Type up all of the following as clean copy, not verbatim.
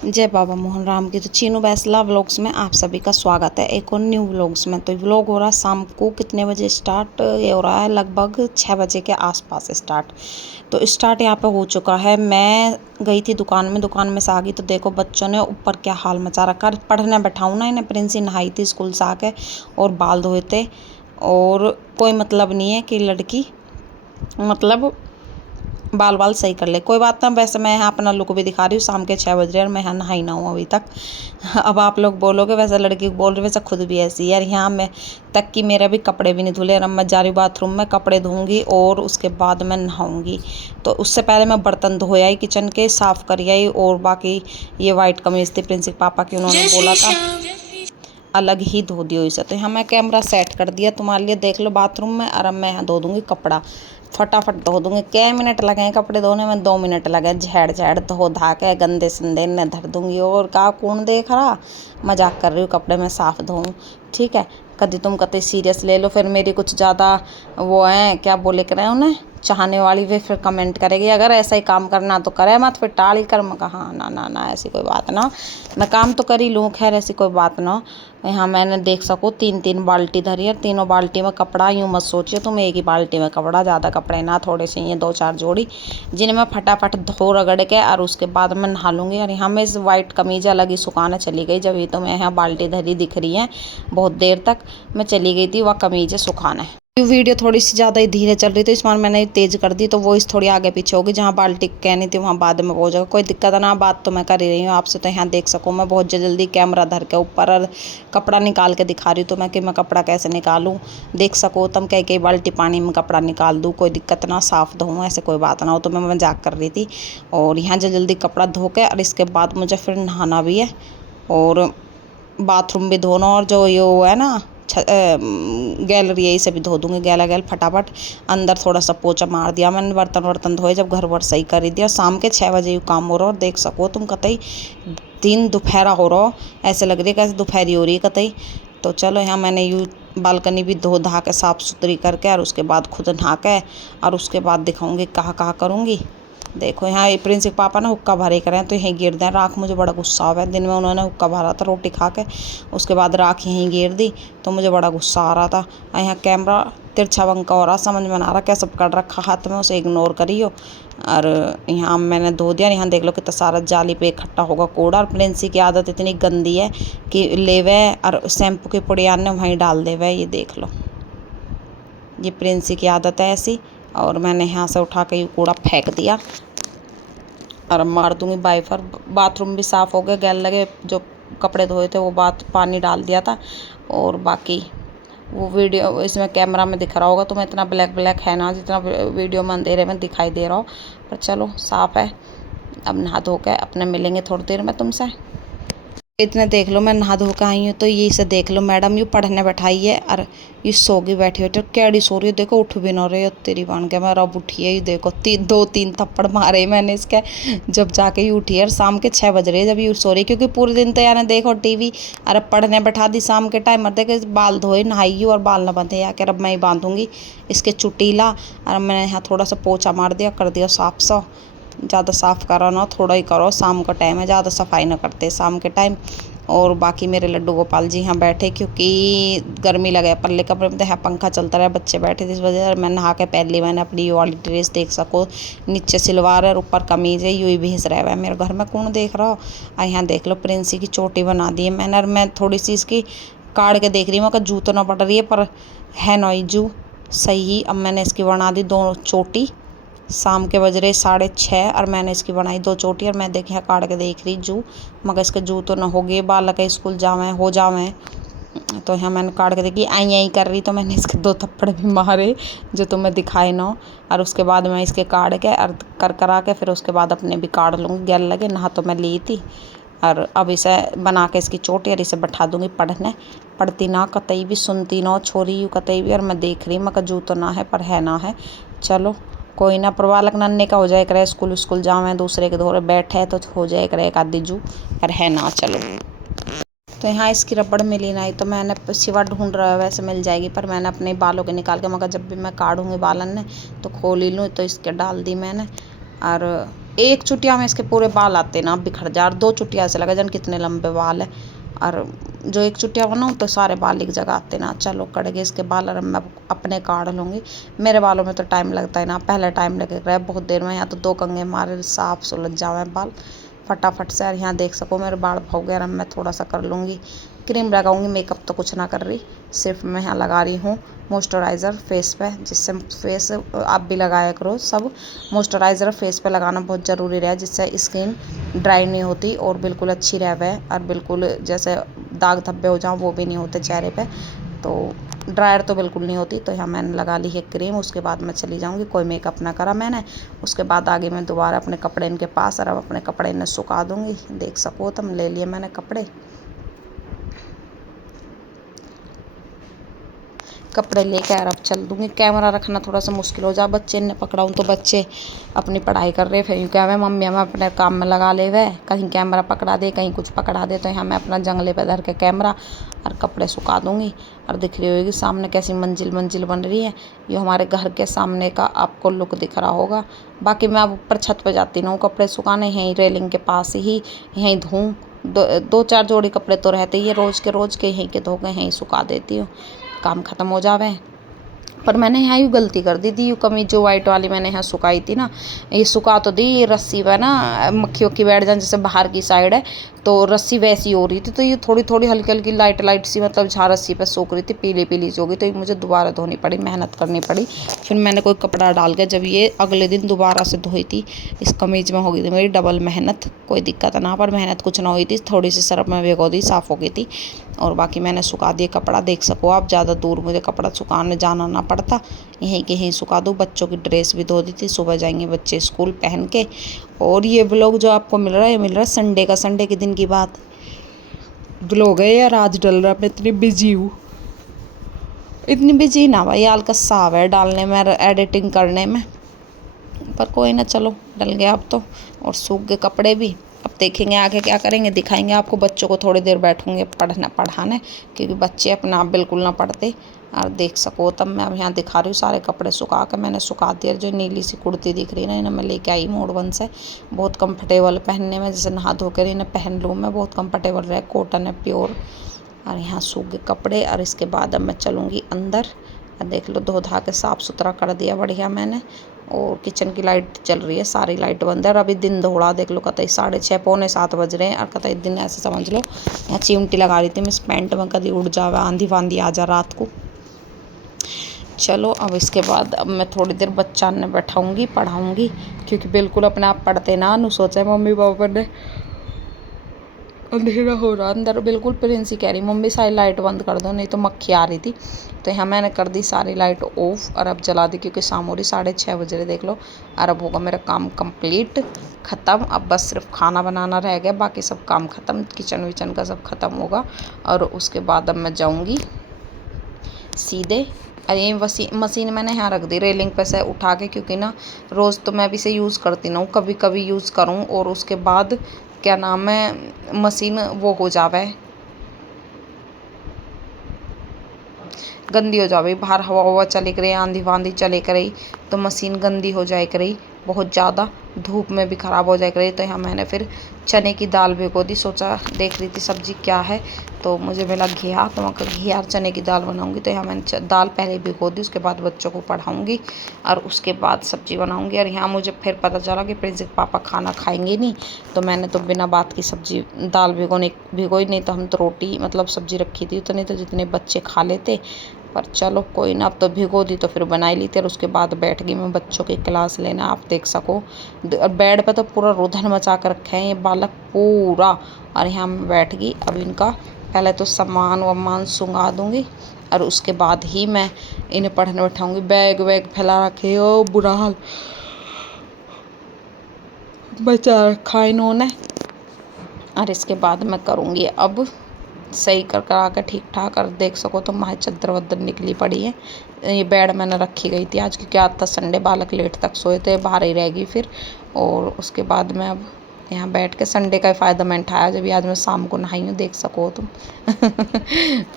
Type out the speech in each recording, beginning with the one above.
जय बाबा मोहन राम की। तो चीनू बैसला व्लॉग्स में आप सभी का स्वागत है एक और न्यू व्लॉग्स में। तो व्लॉग हो रहा है शाम को कितने बजे स्टार्ट, ये हो रहा है लगभग 6 बजे के आसपास स्टार्ट। तो स्टार्ट यहाँ पे हो चुका है। मैं गई थी दुकान में से आ गई तो देखो बच्चों ने ऊपर क्या हाल मचा रखा। पढ़ने बैठाऊँ ना इन्हें, प्रिंसी नहाई थी स्कूल से आके और बाल धोए थे। और कोई मतलब नहीं है कि लड़की मतलब बाल बाल सही कर ले, कोई बात ना। वैसे मैं यहाँ अपना लुक भी दिखा रही हूँ, शाम के 6 बज रहे हैं और मैं यहाँ नहाई ना हूँ अभी तक। अब आप लोग बोलोगे वैसे लड़की बोल रही, वैसे खुद भी ऐसी यार। यहाँ मैं तक कि मेरे भी कपड़े भी नहीं धुले और अब मैं जा रही हूँ बाथरूम में, कपड़े धोऊंगी और उसके बाद मैं नहाऊंगी। तो उससे पहले मैं बर्तन धोया ही, किचन के साफ़ कर आई। और बाकी ये वाइट कमीज़ थी प्रिंसिपल पापा की, उन्होंने बोला था अलग ही धो दियो इसे। तो यहाँ मैं कैमरा सेट कर दिया तुम्हारे लिए, देख लो बाथरूम में। और अब मैं यहाँ धो दूँगी कपड़ा, फटाफट धो दूँगी। क्या मिनट लगे हैं कपड़े धोने में? 2 मिनट लगे। झेड़ झेड़ धो धा के गंदे संदे ने धर दूँगी। और का कौन देख रहा, मजाक कर रही हूँ, कपड़े में साफ़ धोऊँ, ठीक है। कभी तुम कतई सीरियस ले लो, फिर मेरी कुछ ज़्यादा वो हैं क्या बोले कर रहे हैं उन्हें चाहने वाली, वे फिर कमेंट करेगी अगर ऐसा ही काम करना तो करे मत, फिर टाल कर। मैं कहा ना ना ना, ऐसी कोई बात ना, मैं काम तो कर ही लूँ, खैर ऐसी कोई बात ना। यहाँ मैंने देख सको 3-3 बाल्टी धरी है, तीनों बाल्टी में कपड़ा। यूँ मत सोचिए तुम एक ही बाल्टी में कपड़ा, ज़्यादा कपड़े ना, थोड़े से ये 2-4 जोड़ी जिन्हें मैं फटाफट धो रगड़ के और उसके बाद मैं नहा लूँगी। और यहाँ मैं इस वाइट कमीज अलग ही सुखाने चली गई, जब ये तो मैं यहाँ बाल्टी धरी दिख रही है। बहुत देर तक मैं चली गई थी वह कमीज सुखाने। वीडियो थोड़ी सी ज़्यादा ही धीरे चल रही थी, इस बार मैंने तेज़ कर दी तो वो इस थोड़ी आगे पीछे होगी। जहाँ बाल्टी कहनी थी वहाँ बाद में हो जाएगा, कोई दिक्कत ना। बात तो मैं कर ही रही हूँ आपसे। तो यहाँ देख सको मैं बहुत जल्दी कैमरा धर के ऊपर और कपड़ा निकाल के दिखा रही हूँ तुम्हें कि मैं कपड़ा कैसे निकालूँ। देख सको तुम, कई बाल्टी पानी में कपड़ा निकाल दूँ, कोई दिक्कत ना, साफ़ धोऊँ, ऐसे कोई बात ना हो। तो मैं मजाक कर रही थी। और यहाँ जल्दी कपड़ा धो के और इसके बाद मुझे फिर नहाना भी है और बाथरूम भी धोना, और जो ये वो है ना गैलरी, यही से भी धो दूँगी गैल फटाफट। अंदर थोड़ा सा पोछा मार दिया मैंने, बर्तन वर्तन धोए, जब घर वर सही कर ही दिया। शाम के 6 बजे ये काम हो रहा है और देख सको तुम कतई 3 दोपहरा हो रहा हो, ऐसे लग रही है कैसे दोपहरी हो रही है कतई। तो चलो यहाँ मैंने यूँ बालकनी भी धो धा के साफ़ सुथरी करके और उसके बाद खुद नहा के और उसके बाद दिखाऊँगी कहाँ करूँगी। देखो यहाँ ये प्रिंसिपल पापा ना हुक्का भरे करें तो यहीं गिर दें राख। मुझे बड़ा गुस्सा आ रहा है, दिन में उन्होंने हुक्का भरा था रोटी खा के, उसके बाद राख यहीं गिर दी तो मुझे बड़ा गुस्सा आ रहा था। यहाँ कैमरा तिरछा बंका हो रहा, समझ में ना आ रहा कैसे पकड़ रखा हाथ में, उसे इग्नोर करियो। और यहाँ मैंने धो दिया। यहाँ देख लो कितना सारा जाली पे इकट्ठा होगा कूड़ा। और प्रिंसी की आदत इतनी गंदी है कि लेवे और शैम्पू की पुड़ियान ने वहीं डाल देवे। ये देख लो, ये प्रिंसी की आदत है ऐसी। और मैंने यहाँ से उठा के ये कूड़ा फेंक दिया और मार दूँगी बाइफर। बाथरूम भी साफ़ हो गया, गैल लगे जो कपड़े धोए थे वो बात पानी डाल दिया था। और बाकी वो वीडियो इसमें कैमरा में दिख रहा होगा तुम्हें, इतना ब्लैक ब्लैक है ना जितना वीडियो में अंधेरे में दिखाई दे रहा हो। पर चलो साफ़ है। अब नहा धो के अपने मिलेंगे थोड़ी देर में तुमसे। इतने देख लो मैं नहा धो के आई हूँ। तो ये से देख लो मैडम यू पढ़ने बैठाई है और ये सोगी बैठी बैठी कैडी सो रही है। देखो उठ भी ना रही है, तेरी बन के मैं अब उठी है। ये देखो 2-3 थप्पड़ मारे मैंने इसके, जब जाके ये उठी है। और शाम के 6 बज रहे हैं जब ये सो रही, क्योंकि पूरे दिन तो यार देखो टीवी। अरे पढ़ने बैठा दी शाम के टाइम, और देखे बाल धोए नहाई और बाल न बंधे यार। अब मैं ही बांधूंगी इसके चुटीला। और मैंने यहाँ थोड़ा सा पोछा मार दिया, कर दिया साफ सा। ज़्यादा साफ़ करो ना, थोड़ा ही करो, शाम का टाइम है, ज़्यादा सफाई ना करते शाम के टाइम। और बाकी मेरे लड्डू गोपाल जी यहाँ बैठे, क्योंकि गर्मी लगे पल्ले कमरे में, तो यहाँ पंखा चलता रहा, बच्चे बैठे थे इस वजह से। मैं नहा के पहन ली मैंने अपनी ये वाली ड्रेस, देख सको नीचे सिलवार है और ऊपर कमीज़ है। यूँ ही भेज रहा है मेरे घर में, कौन देख रहा हो। और यहाँ देख लो प्रिंसी की चोटी बना दी है मैंने। और मैं थोड़ी सी इसकी काट के देख रही हूँ, मैं जू तो ना पड़ रही है, पर है ना ही जू सही। अब मैंने इसकी बना दी 2 चोटी। शाम के बज रहे 6:30 और मैंने इसकी बनाई 2 चोटी। और मैं देखे काट के देख रही जू, मगर इसके जू तो ना हो गए, बाल के स्कूल जावे हो जावे। तो यहाँ मैंने काट के देखी आई आई कर रही, तो मैंने इसके 2 थप्पड़ भी मारे जो तुम्हें दिखाए ना। और उसके बाद मैं इसके काट के और करा के फिर उसके बाद अपने भी काट लूँगी, गैल लगे नहा तो मैं ली थी। और अब इसे बना के इसकी चोटी और इसे बैठा दूँगी पढ़ने। पढ़ती ना कतई भी, सुनती ना छोरी यू कतई भी। और मैं देख रही मगर जू तो ना है, पर है ना है। चलो कोई ना, परवालक नन्हे का हो जाए करे, स्कूल जावे दूसरे के धोरे बैठे तो हो जाए करे एक आधी जू, पर है ना। चलो तो यहाँ इसकी रबड़ मिली नहीं, तो मैंने सिवा ढूंढ रहा है, वैसे मिल जाएगी, पर मैंने अपने बालों के निकाल के, मगर जब भी मैं काटूँगी बालन ने तो खोल ही लूँ, तो इसके डाल दी मैंने। और एक चुटिया में इसके पूरे बाल आते ना बिखर जा, और 2 चुटिया ऐसे लगा जन कितने लंबे बाल है। और जो एक चुटिया बनाऊँ तो सारे बाल एक जगह आते ना। चलो कट गए इसके बाल, और मैं अपने काट लूँगी। मेरे बालों में तो टाइम लगता है ना, पहले टाइम लगेगा बहुत देर में। यहाँ तो 2 कंघे मारे साफ सुलझ जावे बाल फटाफट से। और यहाँ देख सको मेरे बाल भग गए। और मैं थोड़ा सा कर लूँगी, क्रीम लगाऊंगी। मेकअप तो कुछ ना कर रही, सिर्फ मैं यहाँ लगा रही हूँ मॉइस्चराइज़र फेस पे, जिससे फेस आप भी लगाया करो सब। मॉइस्चराइज़र फेस पे लगाना बहुत ज़रूरी रहा, जिससे स्किन ड्राई नहीं होती और बिल्कुल अच्छी रहे, और बिल्कुल जैसे दाग धब्बे हो जाओ वो भी नहीं होते चेहरे पे। तो ड्रायर तो बिल्कुल नहीं होती। तो यहाँ मैंने लगा ली है क्रीम, उसके बाद मैं चली जाऊँगी। कोई मेकअप ना करा मैंने। उसके बाद आगे मैं दोबारा अपने कपड़े इनके पास, और अब अपने कपड़े इन्हें सुखा दूँगी। देख सको तुम, ले लिए मैंने कपड़े लेकर अब चल दूँगी। कैमरा रखना थोड़ा सा मुश्किल हो जा, बच्चे ने पकड़ाऊँ तो बच्चे अपनी पढ़ाई कर रहे, फिर यूँ क्या मम्मी हमें अपने काम में लगा ले हुए, कहीं कैमरा पकड़ा दे कहीं कुछ पकड़ा दे। तो यहाँ मैं अपना जंगले पे धर के कैमरा और कपड़े सुखा दूँगी। और दिख रही होगी सामने कैसी मंजिल मंजिल बन रही है, ये हमारे घर के सामने का आपको लुक दिख रहा होगा। बाकी मैं अब ऊपर छत पर जाती ना हूँ कपड़े सुखाने, यहीं रेलिंग के पास ही यहीं धोऊँ। 2-4 जोड़ी कपड़े तो रहते ही है रोज़ के यहीं के धो के यहीं सुखा देती हूँ, काम ख़त्म हो जावे। पर मैंने यहाँ यूँ गलती कर दी थी, यूँ कमीज जो वाइट वाली मैंने यहाँ सुखाई थी ना, ये सुखा तो दी, ये रस्सी पे ना मक्खी वक्खी बैठ जाए, जैसे बाहर की साइड है तो रस्सी वैसी हो रही थी। तो ये थोड़ी थोड़ी हल्की हल्की लाइट लाइट सी, मतलब जहाँ रस्सी पे सूख रही थी पीली पीली सी हो गई। तो ये मुझे दोबारा धोनी पड़ी, मेहनत करनी पड़ी। फिर मैंने कोई कपड़ा डाल के जब ये अगले दिन दोबारा से धोई थी, इस कमीज में हो गई थी मेरी डबल मेहनत। कोई दिक्कत ना, पर मेहनत कुछ ना हुई थी, थोड़ी सी सरफ में भिगो दी, साफ़ हो गई थी। और बाकी मैंने सुखा दिया कपड़ा, देख सको आप। ज़्यादा दूर मुझे कपड़ा सुखाने जाना ना पड़ता, यहीं के यहीं सुखा दूँ। बच्चों की ड्रेस भी धो दी थी, सुबह जाएंगे बच्चे स्कूल पहन के। और ये ब्लॉग जो आपको मिल रहा है, ये मिल रहा है संडे का। संडे के दिन की बात ब्लॉग है यार, आज डल रहा है। मैं इतनी बिजी हूँ, इतनी बिजी ना भाई, आलकस साहब है डालने में, एडिटिंग करने में। पर कोई ना, चलो डल गया अब तो, और सूख गए कपड़े भी। अब देखेंगे आगे क्या करेंगे, दिखाएंगे आपको। बच्चों को थोड़ी देर बैठूंगे पढ़ाने, क्योंकि बच्चे अपने आप बिल्कुल ना पढ़ते। और देख सको तब मैं अब यहाँ दिखा रही हूँ सारे कपड़े सुखा कर मैंने सुखा दिया। जो नीली सी कुर्ती दिख रही है ना, इन्हें मैं लेके आई मोड़ 1 से। बहुत कंफर्टेबल पहनने में, जैसे नहा धो कर इन्हें पहन लूँ मैं, बहुत कंफर्टेबल रहे, कॉटन है प्योर। और यहाँ सूख गए कपड़े। और इसके बाद अब मैं चलूँगी अंदर। और देख लो धो धा के साफ़ सुथरा कर दिया बढ़िया मैंने। और किचन की लाइट चल रही है, सारी लाइट बंद है। और अभी दिन थोड़ा देख लो, कतई 6:30 पौने 7 बज रहे हैं, और कतई दिन ऐसे समझ लो। यहाँ चिमटी लगा रही थी मैं इस पैंट में, कभी उड़ जावे, आंधी वांधी आ जा रात को। चलो अब इसके बाद अब मैं थोड़ी देर बच्चा ने बैठाऊँगी, पढ़ाऊँगी, क्योंकि बिल्कुल अपने आप पढ़ते ना नु सोचा मम्मी पापा ने अंधेरा हो रहा अंदर। बिल्कुल प्रिंसी कह रही मम्मी सारी लाइट बंद कर दो, नहीं तो मक्खी आ रही थी। तो यहाँ मैंने कर दी सारी लाइट ऑफ, और अब जला दी, क्योंकि शाम हो रही, 6:30 बज रहे देख लो। और अब होगा मेरा काम कंप्लीट ख़त्म। अब बस सिर्फ खाना बनाना रह गया, बाकी सब काम ख़त्म, किचन विचन का सब ख़त्म होगा। और उसके बाद अब मैं जाऊँगी सीधे। अरे ये मशीन मैंने यहाँ रख दी रेलिंग पे से उठा के, क्योंकि ना रोज़ तो मैं भी इसे यूज़ करती ना हूँ, कभी कभी यूज़ करूँ। और उसके बाद क्या नाम है, मशीन वो हो जावे, गंदी हो जावे। बाहर हवा हवा चले करे, आंधी वांधी चले करे, तो मशीन गंदी हो जाए करे, बहुत ज़्यादा धूप में भी ख़राब हो जाए करे। तो यहाँ मैंने फिर चने की दाल भिगो दी। सोचा देख रही थी सब्जी क्या है, तो मुझे मिला घिया, तो मैं घिया और चने की दाल बनाऊंगी। तो यहाँ मैंने दाल पहले भिगो दी, उसके बाद बच्चों को पढ़ाऊंगी और उसके बाद सब्जी बनाऊंगी। और यहाँ मुझे फिर पता चला कि प्रिंस के पापा खाना खाएंगे नहीं, तो मैंने तो बिना बात की सब्जी दाल भिगोई नहीं, तो हम तो रोटी मतलब सब्जी रखी थी उतनी, तो जितने बच्चे खा लेते। पर चलो कोई ना, अब तो भिगो दी तो फिर बनाई ली थी। और उसके बाद बैठ गई मैं बच्चों की क्लास लेना, आप देख सको। बेड पे तो पूरा रुधन मचा कर रखे हैं ये बालक पूरा। और यहाँ मैं बैठ गई, अब इनका पहले तो सामान वामान सुंगा दूँगी, और उसके बाद ही मैं इन्हें पढ़ने बैठाऊँगी। बैग वैग फैला रखे, ओ बुरा हाल बचा रखा इन्होंने। और इसके बाद मैं करूँगी अब सही कर करा के ठीक ठाक। और देख सको तो माँ चद्दर वद्दर निकली पड़ी है। ये बेड मैंने रखी गई थी आज, क्योंकि आज था संडे, बालक लेट तक सोए थे, बाहर ही रहेगी फिर। और उसके बाद मैं अब यहाँ बैठ के संडे का फ़ायदा मैं उठाया, जब आज मैं शाम को नहाई हूँ, देख सको तुम।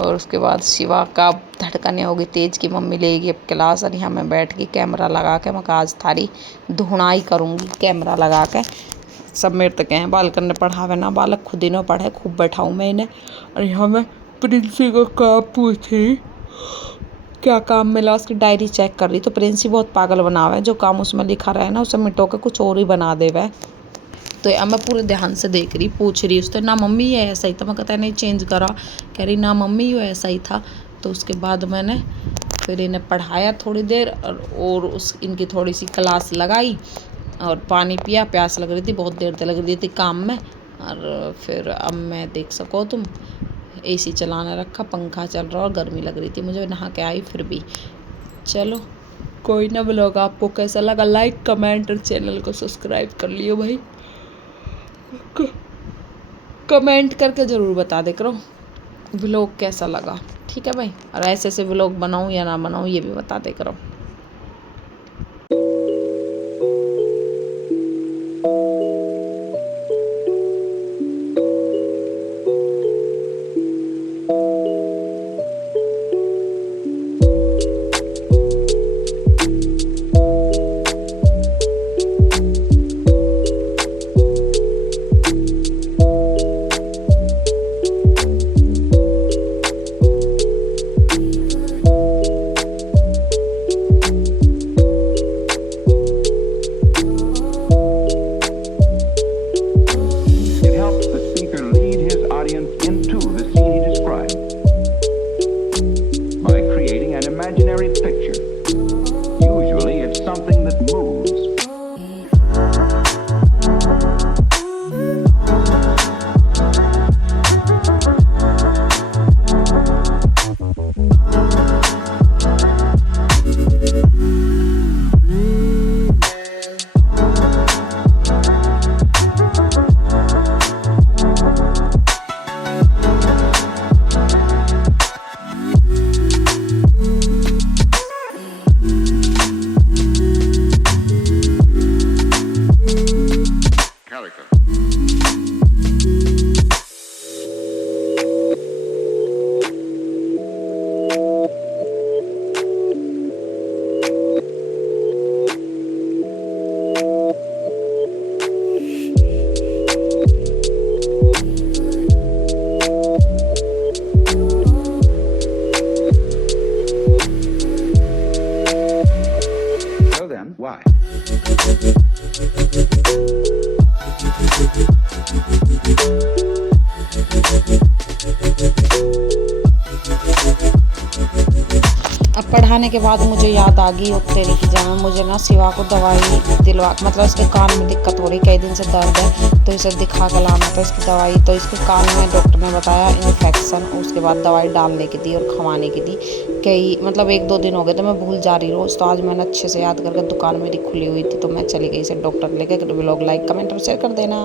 और उसके बाद शिवा का धड़कनें होगी तेज की मम्मी लेगी अब क्लास, और यहाँ मैं बैठ गई कैमरा लगा के। मैं आज थारी धुनाई करूँगी कैमरा लगा के। सब मेरे तक हैं बालक ने पढ़ावे ना, बालक खुद ही ना पढ़े, खूब बैठाऊँ मैं इन्हें। और यहाँ मैं प्रिंसी को काम पूछी क्या काम मिला, उसकी डायरी चेक कर रही। तो प्रिंसी बहुत पागल बनावा है, जो काम उसमें लिखा रहा है ना उसे मिटो के कुछ और ही बना देवे। तो अब मैं पूरे ध्यान से देख रही, पूछ रही उससे, ना मम्मी ये ऐसा ही था। मैं कहता है नहीं चेंज करा, कह रही ना मम्मी ये ऐसा ही था। तो उसके बाद मैंने फिर इन्हें पढ़ाया थोड़ी देर, और उस इनकी थोड़ी सी क्लास लगाई और पानी पिया। प्यास लग रही थी, बहुत देर तक लग रही थी काम में। और फिर अब मैं देख सको तुम एसी चलाना रखा, पंखा चल रहा और गर्मी लग रही थी मुझे, नहा के आई फिर भी। चलो कोई ना, ब्लॉग आपको कैसा लगा लाइक कमेंट और चैनल को सब्सक्राइब कर लियो भाई। कमेंट करके ज़रूर बता दे करो व्लॉग कैसा लगा, ठीक है भाई। और ऐसे ऐसे व्लॉग बनाऊँ या ना बनाऊँ ये भी बता दे करो। Into the scene he described by creating an imaginary picture. Usually it's something that moves. So then, why? अब पढ़ाने के बाद मुझे याद आ गई तेरी की जान, मुझे ना शिवा को दवाई दिलवा, मतलब इसके कान में दिक्कत हो रही, कई दिन से दर्द है, तो इसे दिखा के लाना था इसकी दवाई। तो इसके कान में डॉक्टर ने बताया इन्फेक्शन, उसके बाद दवाई डालने की दी और खवाने की दी। कई मतलब 1-2 दिन हो गए तो मैं भूल जा रही रोज़। तो आज मैंने अच्छे से याद करके, दुकान मेरी खुली हुई थी तो मैं चली गई इसे डॉक्टर लेके। व्लॉग लाइक कमेंट और शेयर कर देना।